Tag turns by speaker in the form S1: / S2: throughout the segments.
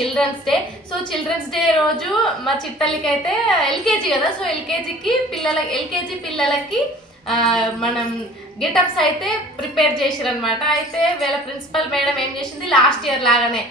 S1: Children's day so children's day రోజు మా చిత్తల్లికి అయితే ఎల్కేజీ కదా. సో ఎల్కేజీకి పిల్లలకి ఎల్కేజీ పిల్లలకి మనం గెటప్స్ అయితే ప్రిపేర్ చేసిరనమాట అయితే వీళ్ళ ప్రిన్సిపల్ మేడం ఏం చేసింది? లాస్ట్ ఇయర్ లాగానే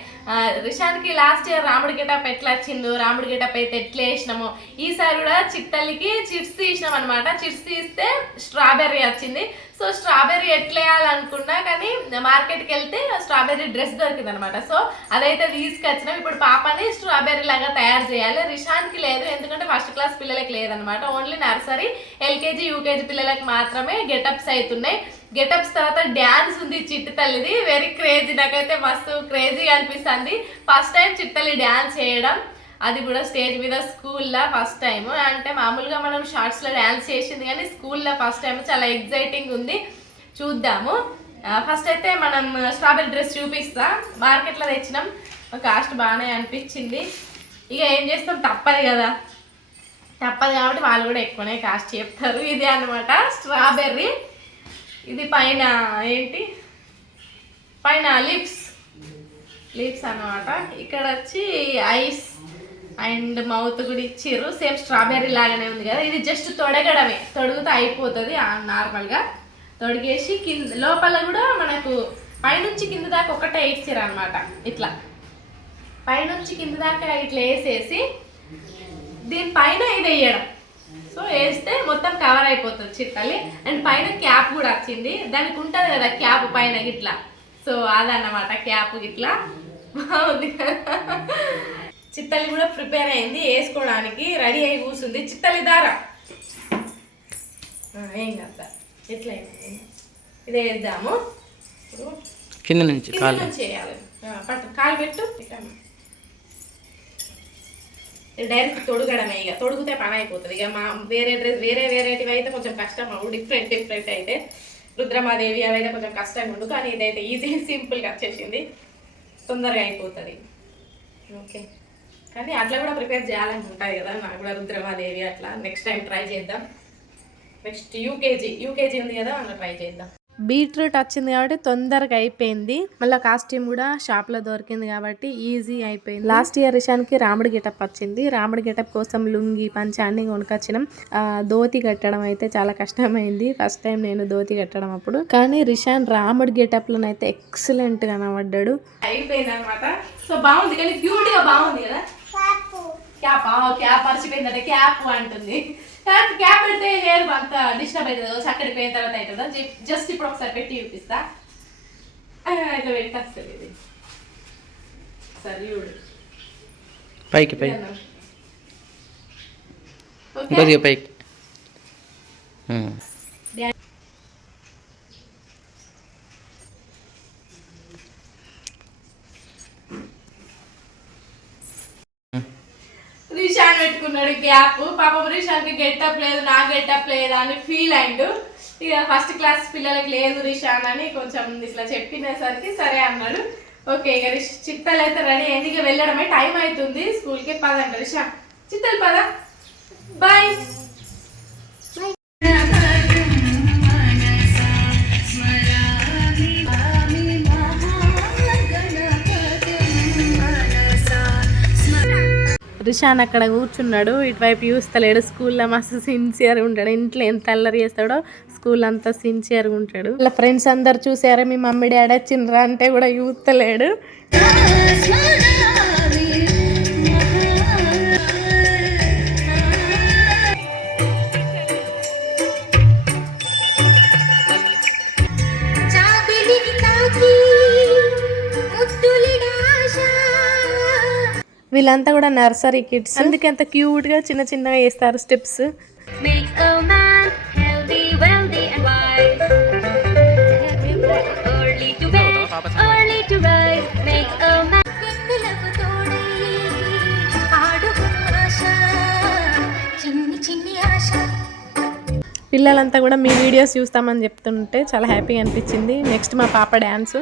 S1: రిషాన్కి లాస్ట్ ఇయర్ రాముడి గెటప్ ఎట్లా వచ్చిందో రాముడి గెటప్ అయితే ఎట్లా వేసినామో ఈసారి కూడా చిత్తల్లికి చిప్స్ తీసినాం అనమాట చిప్స్ తీస్తే స్ట్రాబెర్రీ వచ్చింది. సో స్ట్రాబెర్రీ ఎట్లా వేయాలనుకున్నా కానీ మార్కెట్కి వెళ్తే స్ట్రాబెర్రీ డ్రెస్ దొరికింది అనమాట సో అదైతే తీసుకొచ్చినాం. ఇప్పుడు పాపని స్ట్రాబెర్రీ లాగా తయారు చేయాలి. రిషాన్కి లేదు. ఎందుకంటే ఫస్ట్ క్లాస్ పిల్లలకి లేదనమాట ఓన్లీ నర్సరీ ఎల్కేజీ యూకేజీ పిల్లలకి మాత్రమే గెటప్స్ అవుతున్నాయి. గెటప్స్ తర్వాత డ్యాన్స్ ఉంది చిట్టి తల్లిది. వెరీ క్రేజీ నాకైతే మస్తు క్రేజీ అనిపిస్తుంది. ఫస్ట్ టైం చిట్టల్లి డ్యాన్స్ చేయడం. అది కూడా స్టేజ్ మీద స్కూల్లో ఫస్ట్ టైం అంటే మామూలుగా మనం షార్ట్స్లో డ్యాన్స్ చేసింది కానీ స్కూల్లో ఫస్ట్ టైం చాలా ఎగ్జైటింగ్ ఉంది. చూద్దాము. ఫస్ట్ అయితే మనం స్ట్రాబెరీ డ్రెస్ చూపిస్తా. మార్కెట్లో తెచ్చినాం. కాస్ట్ బాగానే అనిపించింది. ఇక ఏం చేస్తాం? తప్పదు కదా. తప్పదు కాబట్టి వాళ్ళు కూడా ఎక్కువనే కాస్ట్ చెప్తారు. ఇదే అన్నమాట. స్ట్రాబెర్రీ ఇది పైన ఏంటి? పైన లిప్స్. లిప్స్ అన్నమాట. ఇక్కడ వచ్చి ఐస్ అండ్ మౌత్ కూడా ఇచ్చిర్రు. సేమ్ స్ట్రాబెర్రీ లాగానే ఉంది కదా. ఇది జస్ట్ తొడగడమే. తొడిగితే అయిపోతుంది నార్మల్గా తొడిగేసి కింద లోపల కూడా మనకు పైనుంచి కింద దాకా ఒకటే ఇచ్చారు అనమాట ఇట్లా. పైనుంచి కింద దాకా ఇట్లా వేసేసి దీనిపైన ఇది వేయడం. సో వేస్తే మొత్తం కవర్ అయిపోతుంది చిట్టలి అండ్ పైన క్యాప్ కూడా వచ్చింది. దానికి ఉంటుంది కదా క్యాప్ పైన ఇట్లా సో అదన్నమాట క్యాప్ ఇట్లా బాగుంది చిత్తలి కూడా ప్రిపేర్ అయింది వేసుకోవడానికి. రెడీ అయి కూర్చుంది చిత్తలి దారా. ఏం కదా. ఇట్లా అయింది. ఇదే వేద్దాము.
S2: కింద నుంచి కాలు.
S1: పట్టు. కాలు పెట్టు. డైరెక్ట్ తొడగడమే ఇక. తొడిగితే పని అయిపోతుంది. ఇక మా వేరే డ్రెస్ వేరే వేరేటివి అయితే కొంచెం కష్టం. అవు డిఫరెంట్ డిఫరెంట్ అయితే రుద్రమాదేవి అవి అయితే కొంచెం కష్టంగా ఉండు. కానీ ఇదైతే ఈజీ సింపుల్గా వచ్చేసింది. తొందరగా అయిపోతుంది. ఓకే. కానీ అట్లా కూడా ప్రిపేర్ చేయాలని ఉంటుంది కదా. నాకు కూడా రుద్రమాదేవి అట్లా. నెక్స్ట్ టైం ట్రై చేద్దాం. నెక్స్ట్ యూకేజీ యూకేజీ ఉంది కదా అలా ట్రై చేద్దాం. బీట్రూట్ వచ్చింది కాబట్టి తొందరగా అయిపోయింది. మళ్ళీ కాస్ట్యూమ్ కూడా షాప్లో దొరికింది కాబట్టి ఈజీ అయిపోయింది. లాస్ట్ ఇయర్ రిషాన్కి రాముడి గెటప్ వచ్చింది. రాముడి గెటప్ కోసం లుంగి పంచ అన్ని కొనుకొచ్చినాం ధోతి కట్టడం అయితే చాలా కష్టమైంది. ఫస్ట్ టైం నేను ధోతి కట్టడం అప్పుడు. కానీ రిషాన్ రాముడి గెటప్ లోనైతే ఎక్సలెంట్గా కనబడ్డాడు అయిపోయింది అనమాట సో బాగుంది కానీ క్యూట్గా బాగుంది కదా? క్యాప్. క్యాప్? మర్చిపోయిందంటే క్యాప్ అంటుంది. క్యాప్ క్యాప్ పెడితే హెయిర్ అంత డిస్టర్బ్ అవుతుంది చక్కడి పోయిన తర్వాత అవుతుందా జస్ట్ ఇప్పుడు ఒకసారి పెట్టి చూపిస్తా. ఇట్లా పెట్టి వస్తుంది ఇది. సరే చూడు.
S2: పైకి పైకి. పైకి. ఉమ్.
S1: పెట్టుకున్నాడు గ్యాప్ పాపం రిషాన్కి గెటప్ లేదు నా గెటప్ లేదా అని ఫీల్ అయిండు. ఇక ఫస్ట్ క్లాస్ పిల్లలకి లేదు రిషాన్ అని కొంచెం ఇట్లా చెప్పినసరికి సరే అన్నాడు. ఓకే ఇక రిష్ చిత్తలు అయితే రెడీ అయింది. ఇక వెళ్ళడమే టైం అవుతుంది. స్కూల్కి పదండి రిషాన్ చిత్తలు పద. బాయ్ రిషాన్ అక్కడ కూర్చున్నాడు. ఇటువైపు చూస్తలేడు స్కూల్లో మస్తు సిన్సియర్ ఉంటాడు. ఇంట్లో ఎంత అల్లరి చేస్తాడో స్కూల్ అంతా సిన్సియర్గా ఉంటాడు. వాళ్ళ ఫ్రెండ్స్ అందరు చూసారా మీ మమ్మీ డాడీ వచ్చిండ్రా అంటే కూడా చూస్తలేడు వీళ్ళంతా కూడా నర్సరీ కిడ్స్. అందుకే అంత క్యూట్గా చిన్న చిన్నగా వేస్తారు స్టెప్స్. పిల్లలంతా కూడా మీ వీడియోస్ చూస్తామని చెప్తుంటే చాలా హ్యాపీగా అనిపించింది. నెక్స్ట్ మా పాప డ్యాన్స్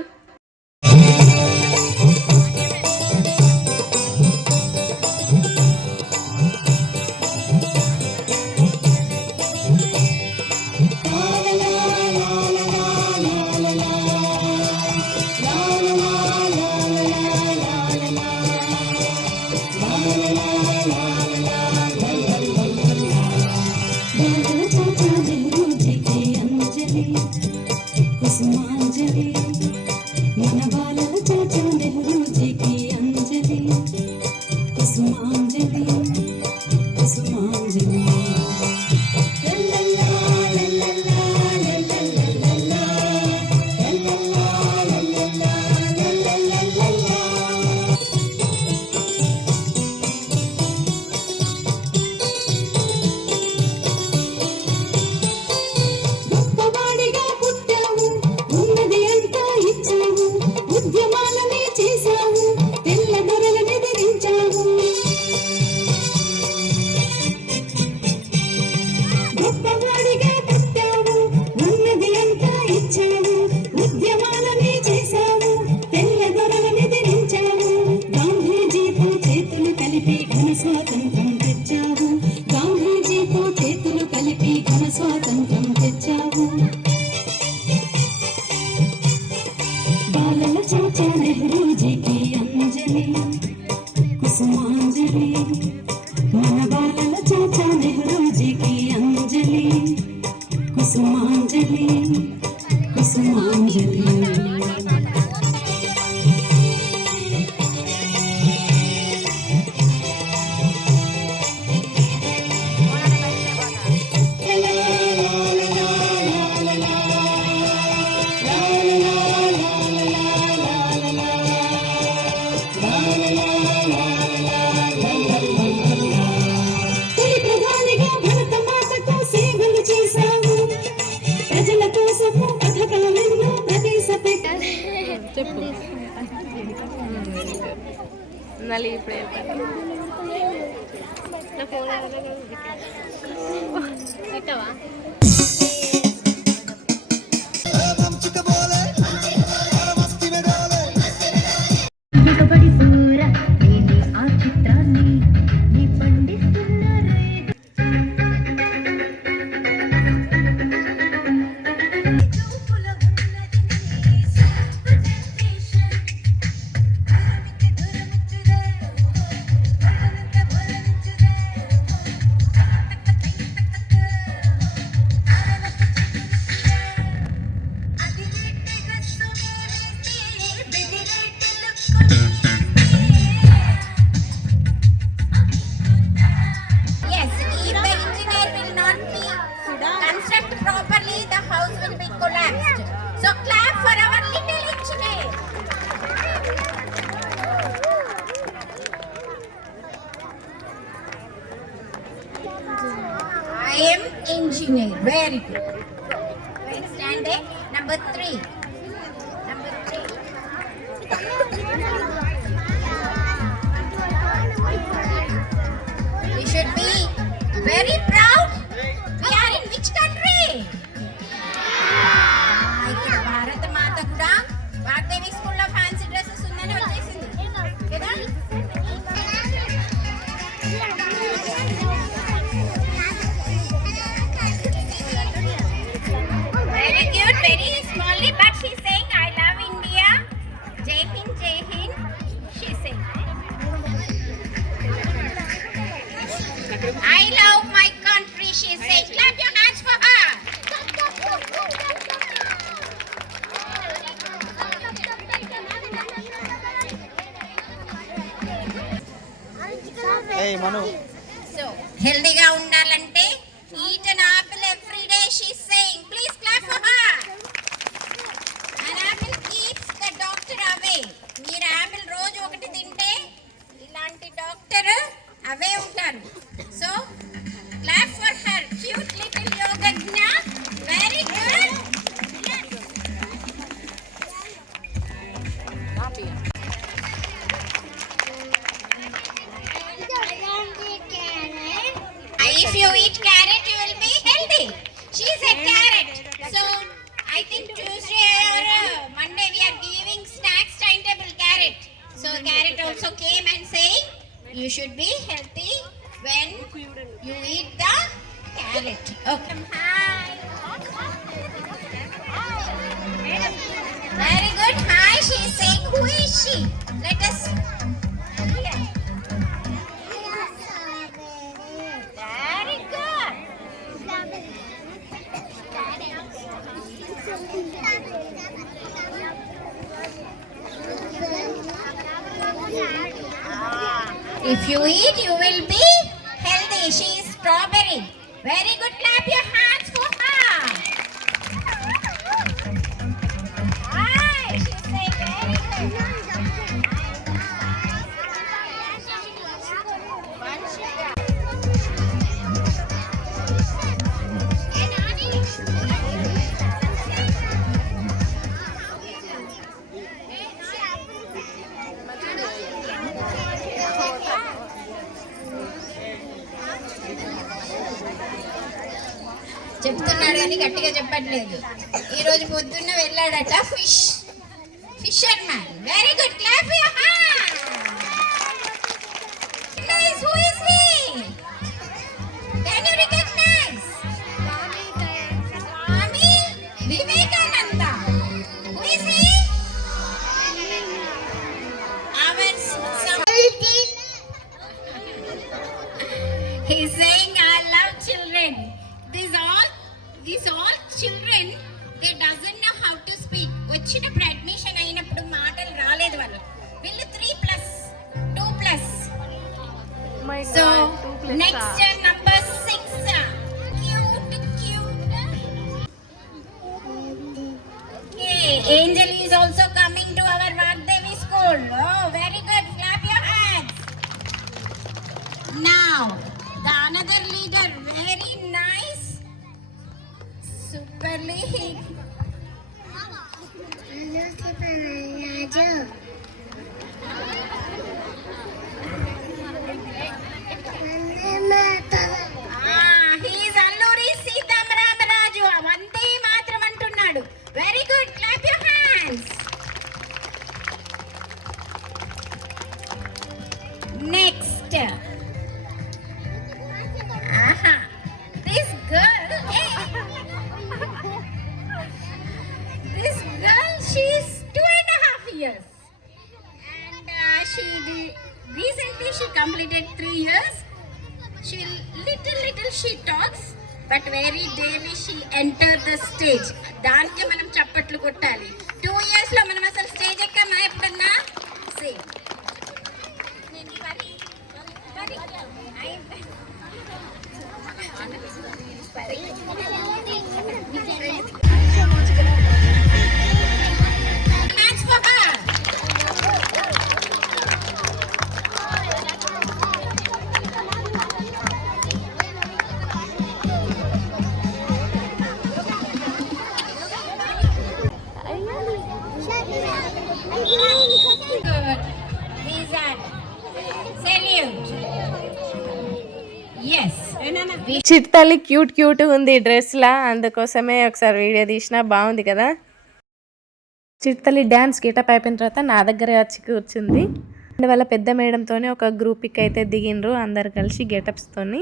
S3: you. పెట్టావా?
S4: హెల్దీగా ఉండాలంటే you should be healthy when you eat the carrot. Okay. If you eat, you will be healthy. She is strawberry. Very good. Clap your చెప్తున్నాడు కానీ గట్టిగా చెప్పట్లేదు. ఈరోజు పొద్దున్న వెళ్ళాడట fish fisher man very good clap down. Little little she talks but very daily she enter the stage దానికి మనం చప్పట్లు కొట్టాలి టూ ఇయర్స్లో మనం అసలు స్టేజ్ ఎక్కామా ఎప్పుడన్నా same Good. These are salute.
S1: Cute cute ఉంది డ్రెస్లా అందుకోసమే ఒకసారి వీడియో తీసిన బాగుంది కదా చిట్తల్లి డ్యాన్స్ గీటప్ అయిపోయిన తర్వాత నా దగ్గర వచ్చి కూర్చుంది అండ్ వాళ్ళ పెద్ద మేడంతోనే ఒక గ్రూప్ పిక్ అయితే దిగిండ్రు అందరు కలిసి గెటప్స్తోని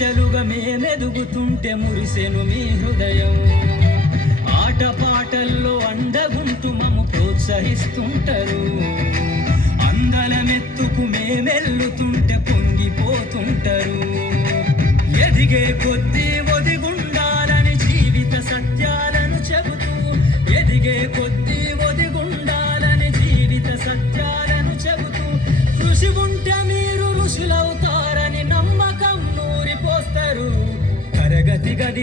S5: అంచెలంచెలుగా మేమెదుగుతుంటే మురిసెను మీ హృదయం. ఆటపాటల్లో అండగుంటూ మము ప్రోత్సహిస్తుంటారు.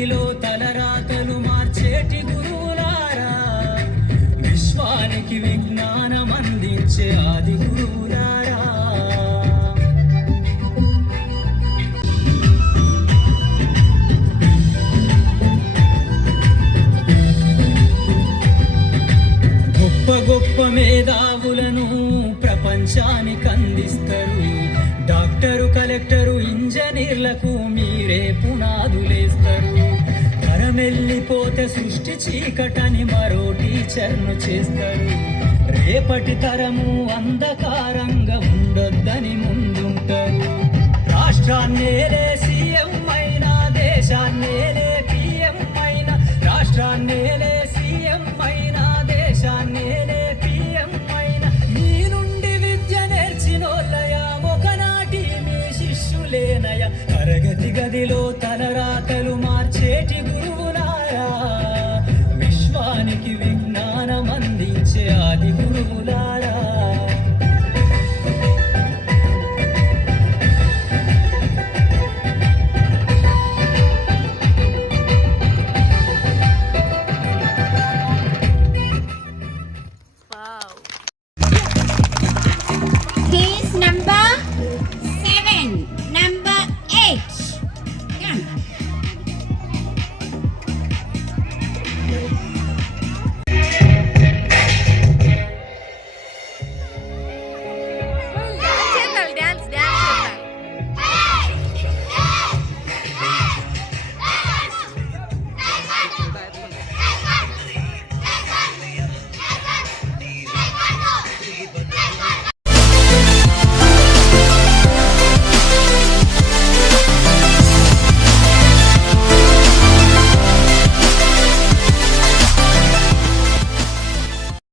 S5: భూమిలో తలరాతలు మార్చేటి గురువులారా. విశ్వానికి విజ్ఞానం అందించే ఆది గురువులారా. గొప్ప గొప్ప మేధావులను ప్రపంచానికి అందిస్తారు. డాక్టరు కలెక్టరు ఇంజనీర్లకు మీరే పునాదులేస్తారు. నెల్లిపోతే సృష్టి చీకటని మరో టీచర్ను చేస్తారు రేపటి తరము అంధకారంగా ఉండొద్దని ముందుంటారు రాష్ట్రాన్నేలే సీఎం అయినా దేశాన్నేలే పిఎం అయినా రాష్ట్రాన్నేలే సీఎం అయినా దేశాన్నేలే పిఎం అయినా. మీ నుండి విద్య నేర్చినోళ్ళయా ఒకనాటి మీ శిష్యులేనయ? తరగతి గదిలో తలరాతలు